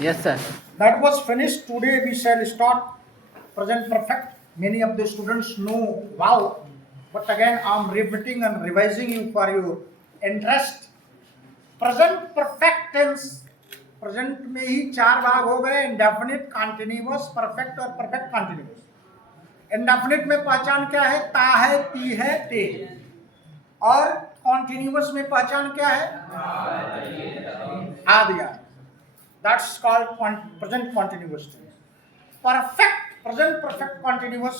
Yes, sir. That was finished. Today we shall start present perfect. Many of the students know wow, but again I am repeating and revising you for your interest. Present perfect tense. Present में ही चार भाग हो गए, indefinite, continuous, perfect और perfect continuous. Indefinite में पहचान क्या है? ता है, ती है, ते। और कॉन्टिन्यूअस में पहचान क्या है? आ दिया। That's called present continuous tense. Perfect present perfect continuous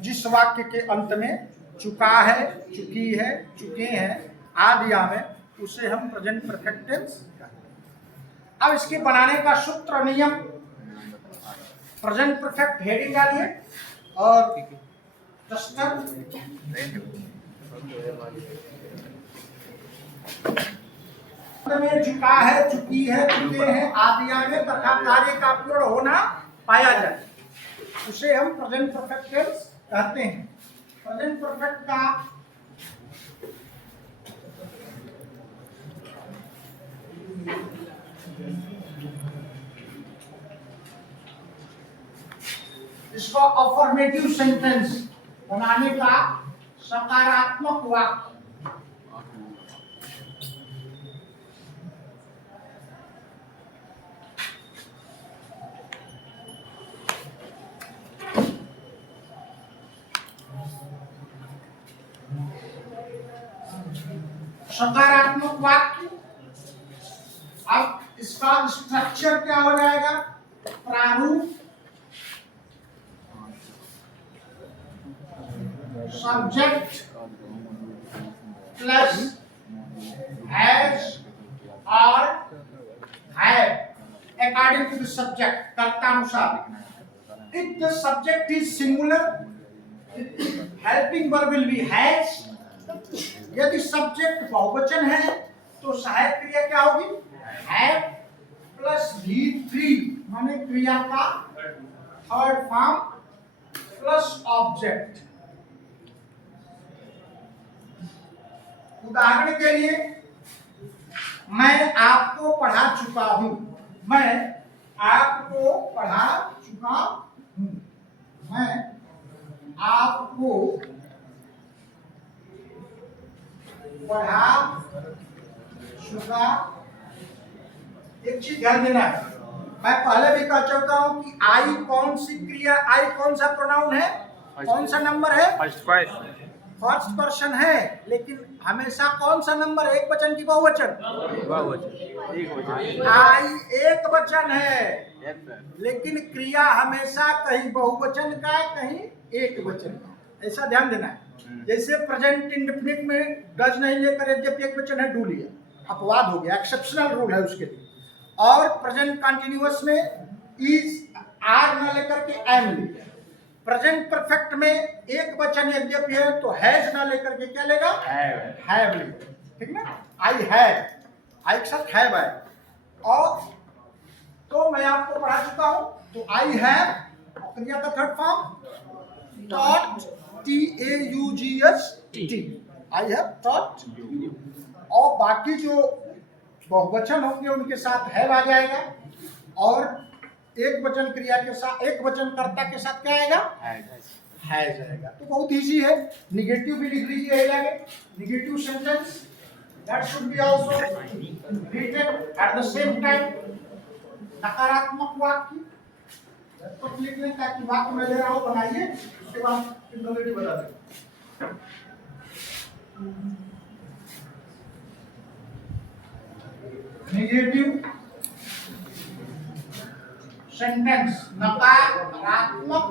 जिस वाक्य के अंत में चुका है, चुकी है, चुके हैं आदि आवे, उसे हम प्रेजेंट परफेक्ट टेंस कहते हैं। अब इसके बनाने का सूत्र नियम, प्रेजेंट परफेक्ट हेडिंग डालिए और डस्टर में चुका है, चुकी है, चुके हैं आदि आवे तथा कार्य का पूर्ण होना पाया जाए, उसे हम प्रेजेंट परफेक्ट टेंस कहते हैं। प्रेजेंट परफेक्ट का इसको अफर्मेटिव सेंटेंस बनाने का सकारात्मक वाक्य, सकारात्मक वाक्य। अब इसका स्ट्रक्चर क्या हो जाएगा? प्रारूप, सब्जेक्ट प्लस हैज और have according to the subject, कर्तानुसार। If the subject is singular, helping verb will be has. यदि सब्जेक्ट बहुवचन है तो सहायक क्रिया क्या होगी? हैव प्लस V3 माने क्रिया का थर्ड फॉर्म प्लस ऑब्जेक्ट। उदाहरण के लिए, मैं आपको पढ़ा चुका हूं। मैं आपको पढ़ा चुका हूं। मैं आपको पढ़ा चुका। एक चीज ध्यान देना है, मैं पहले भी कह चुका हूं कि आई कौन सी क्रिया, आई कौन सा प्रोनाउन है, कौन सा नंबर है? फर्स्ट पर्सन है, लेकिन हमेशा कौन सा नंबर? एक वचन की बहुवचन? आई एक वचन है, लेकिन क्रिया हमेशा कहीं बहुवचन का कहीं एक वचन का, ऐसा ध्यान देना है। जैसे प्रेजेंट इंडेफिनिट में डज नहीं लेकर यद्यपि एक वचन है डू लिया, अपवाद हो गया, एक्सेप्शनल रूल है उसके लिए। और प्रेजेंट कंटिन्यूअस में इज आर न लेकर के एम लिया। प्रेजेंट परफेक्ट में एक वचन यद्यपि है तो हैज ना लेकर के क्या लेगा? हैव लेगा। ठीक ना? आई हैव, आई के साथ हैव है। और तो मैं आपको पढ़ा चुका हूं, तो आई हैव क्रिया का third form taught, TAUGHT, I have taught. और बाकी जो बहुवचन होंगे उनके साथ हैव आ जाएगा, और एक वचन क्रिया के साथ, एक वचन कर्ता के साथ क्या आएगा? हैज आएगा। तो बहुत इजी है। निगेटिव भी लिख लीजिए, है जाएगा negative sentence that should be also written at the same time. नकारात्मक वाक्य तो लिख लें ताकि वाक्य में ले रहा हूं बनाइए, उसके बाद इंटरोगेटिव बता दें। निगेटिव सेंटेंस, नकारात्मक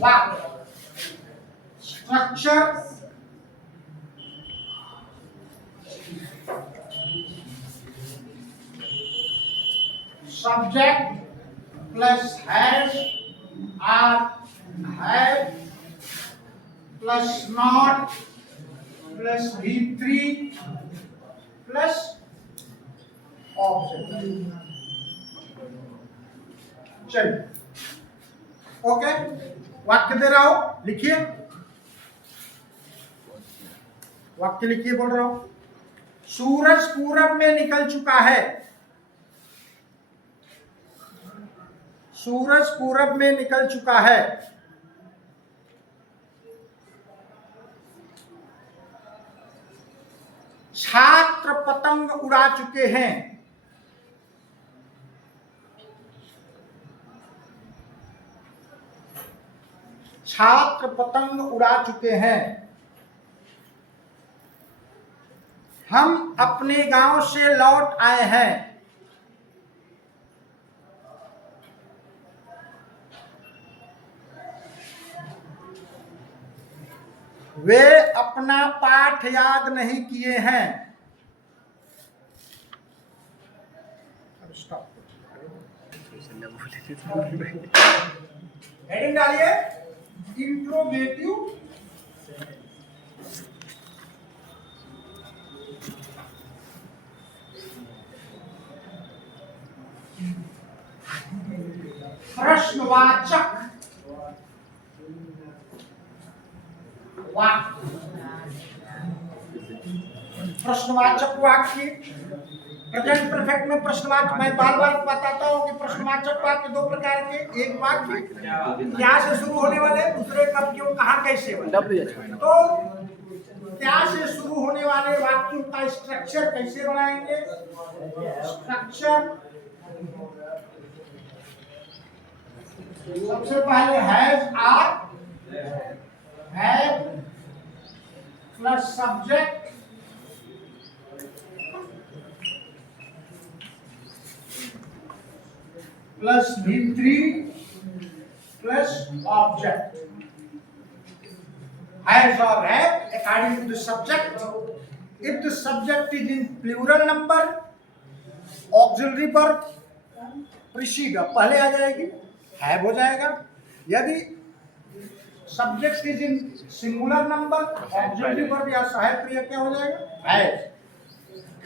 वाक्य। स्ट्रक्चर, सब्जेक्ट प्लस हैज और have plus not plus V3 plus object. चलिए, ओके, वाक्य दे रहा हूं, लिखिए। वाक्य लिखिए, बोल रहा हूं। सूरज पूरब में निकल चुका है। सूरज पूरब में निकल चुका है। छात्र पतंग उड़ा चुके हैं। छात्र पतंग उड़ा चुके हैं। हम अपने गांव से लौट आए हैं। वे अपना पाठ याद नहीं किए हैं। हेडिंग डालिए, इंट्रोगेटिव प्रश्नवाचक वाक्य। प्रश्नवाचक वाक्य प्रेजेंट परफेक्ट में प्रश्नवाचक, मैं बार बार बताता हूँ कि प्रश्नवाचक वाक्य दो प्रकार के, एक वाक्य क्या से शुरू होने वाले, दूसरे कब क्यों कहाँ कैसे वाले। तो क्या से शुरू होने वाले वाक्यों का स्ट्रक्चर कैसे बनाएंगे। स्ट्रक्चर सबसे पहले has are, have plus subject plus V3 plus object. Has or have according to the subject. If the subject is in plural number, auxiliary verb precede पहले आ जाएगी, have हो जाएगा। यदि subject is in singular number, auxiliary verb या सहायक क्रिया क्या हो जाएगा, has।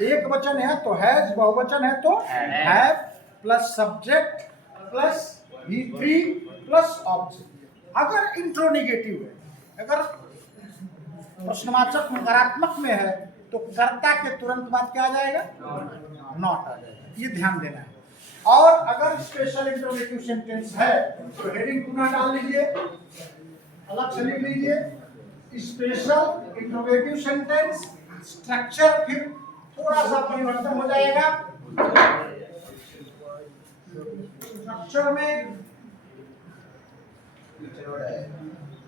एक वचन है तो has, बहुवचन है तो have plus subject plus V3 plus object. अगर इंट्रोनिगेटिव है, अगर प्रश्नवाचक नकारात्मक में है तो कर्ता के तुरंत बाद क्या आ जाएगा, नॉट आ जाएगा। ये ध्यान देना है। और अगर स्पेशल इंट्रोगेटिव सेंटेंस है तो हेडिंग पुनः डाल लीजिए, अलग से लिख लीजिए स्पेशल इंट्रोगेटिव सेंटेंस। स्ट्रक्चर फिर थोड़ा सा परिवर्तन हो जाएगा। स्ट्रक्चर में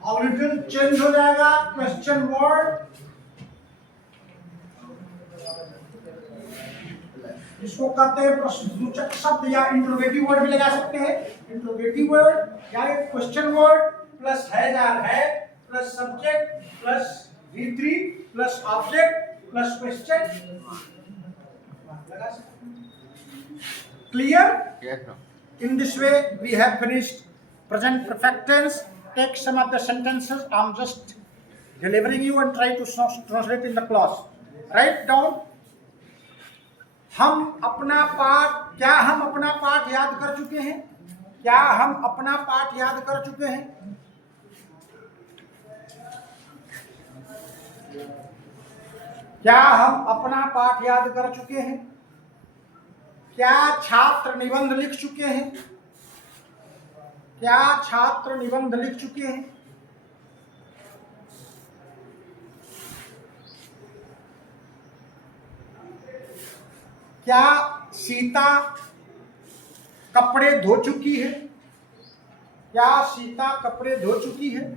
ऑरिजिन चेंज हो जाएगा। क्वेश्चन वर्ड, इसको कहते हैं प्रश्नसूचक शब्द या इंट्रोगेटिव वर्ड भी लगा सकते हैं। इंट्रोगेटिव वर्ड या question word plus has are have plus subject plus V3 plus object plus question लगा सकते हैं। Clear? Yes, sir. In this way, we have finished present perfect tense. Take some of the sentences. I'm just delivering you and try to translate in the class. Write down. हम अपना पाठ, क्या हम अपना पाठ याद कर चुके हैं? क्या हम अपना पाठ याद कर चुके हैं? क्या हम अपना पाठ याद कर चुके हैं? क्या छात्र निबंध लिख चुके हैं? क्या छात्र निबंध लिख चुके हैं? क्या सीता कपड़े धो चुकी है? क्या सीता कपड़े धो चुकी है?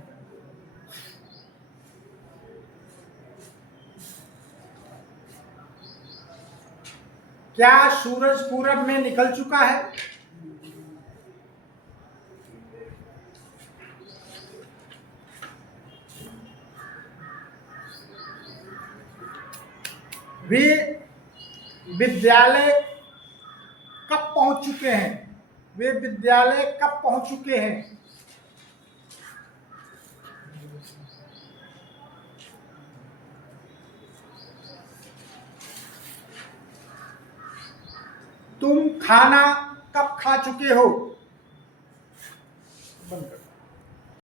क्या सूरज पूरब में निकल चुका है? वे विद्यालय कब पहुंच चुके हैं? वे विद्यालय कब पहुंच चुके हैं? तुम खाना कब खा चुके हो?